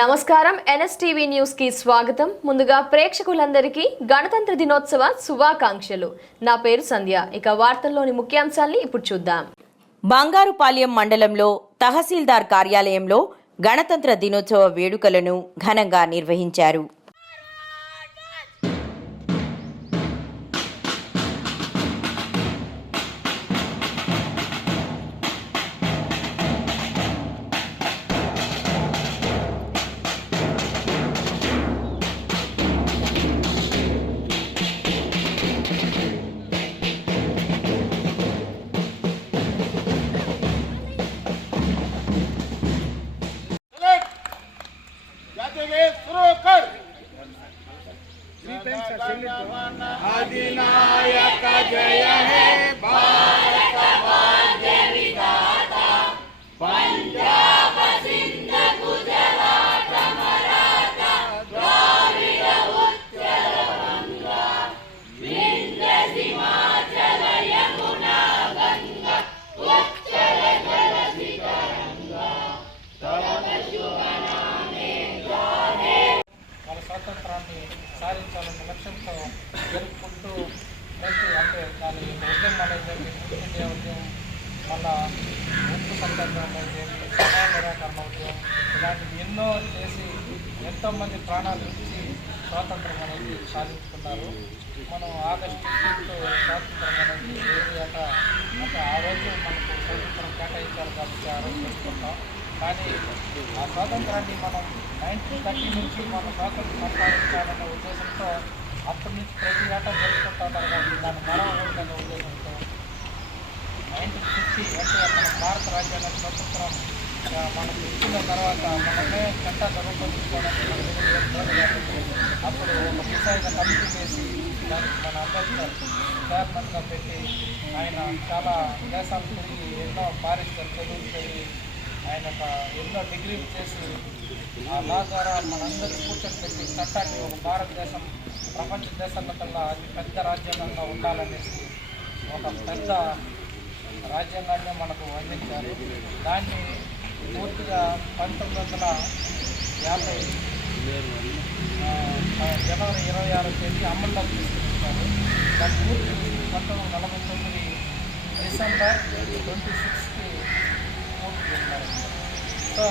నమస్కారం NSTV news కి స్వాగతం. ముందుగా ప్రేక్షకులందరికీ గణతంత్ర దినోత్సవ శుభాకాంక్షలు. నా పేరు సంధ్య. ఇక వార్తల్లోని ముఖ్యాంశాల్ని ఇప్పుడు చూద్దాం. బంగారుపాలెం మండలంలో తహసీల్దార్ కార్యాలయంలో గణతంత్ర దినోత్సవ వేడుకలను ఘనంగా నిర్వహించారు. अधिनायक जय हे भारत भाग्य विधाता पंजाब सिंध गुजरात मराठा द्राविड़ उत्कल गंगा विंध्य हिमाचल यमुना गंगा उत्कल जलधि तरंगा तव शुभ नामे गाहे వాళ్ళ స్వాతంత్రాన్ని సాధించాలన్న లక్ష్యంతో జరుపుకుంటూ ప్రతి అంటే దాని ఉద్యమం అనేది ఇండియా ఉద్యమం, మళ్ళా ఉప్పు సందర్భంగా సహాయ నిరాకరణ ఉద్యమం, ఇలాంటివి ఎన్నో చేసి ఎంతోమంది ప్రాణాలు ఇచ్చి స్వాతంత్రం అనేది సాధించుకున్నారు. మనం ఆగస్టు 15 స్వాతంత్రం అనేది ఏరియాక అంటే ఆ రోజు మనకు స్వాతంత్రం కేటాయించారు కాబట్టి ఆ రోజు చేసుకుంటాం. కానీ ఆ స్వాతంత్రాన్ని మనం 1930 నుంచి మనం స్వాతంత్రం సంపాదించాలనే ఉద్దేశంతో అప్పటి నుంచి ప్రతి ఏటా జరుపుకుంటున్నారు. కాబట్టి దాన్ని మరవకూడదనే ఉద్దేశంతో 1950 అంటే మన భారత రాజ్యాంగ స్వతంత్రం మనకు ఇచ్చిన తర్వాత మనమే చట్టా రూపొందించుకోవడానికి అప్పుడు ఒక ముసాయిదా కమిటీ చేసి దానికి మన అంబేద్కర్ చైర్మన్గా పెట్టి ఆయన చాలా దేశాలు తిరిగి ఎన్నో పారిశ్రామిక చదువులు చదివి ఆయన ఎన్నో డిగ్రీలు చేసి ఆ లా ద్వారా మనందరూ కూర్చొని పెట్టి చట్టాన్ని ఒక భారతదేశం ప్రపంచ దేశాల కల్లా అది పెద్ద రాజ్యాంగంగా ఉండాలనేసి ఒక పెద్ద రాజ్యాంగాన్ని మనకు అందించారు. దాన్ని పూర్తిగా 1950 జనవరి 26 తేదీ అమల్లోకి తీసుకొచ్చారు. దాన్ని పూర్తి 1949 డిసెంబర్ 26కి పూర్తి చేశారు. సో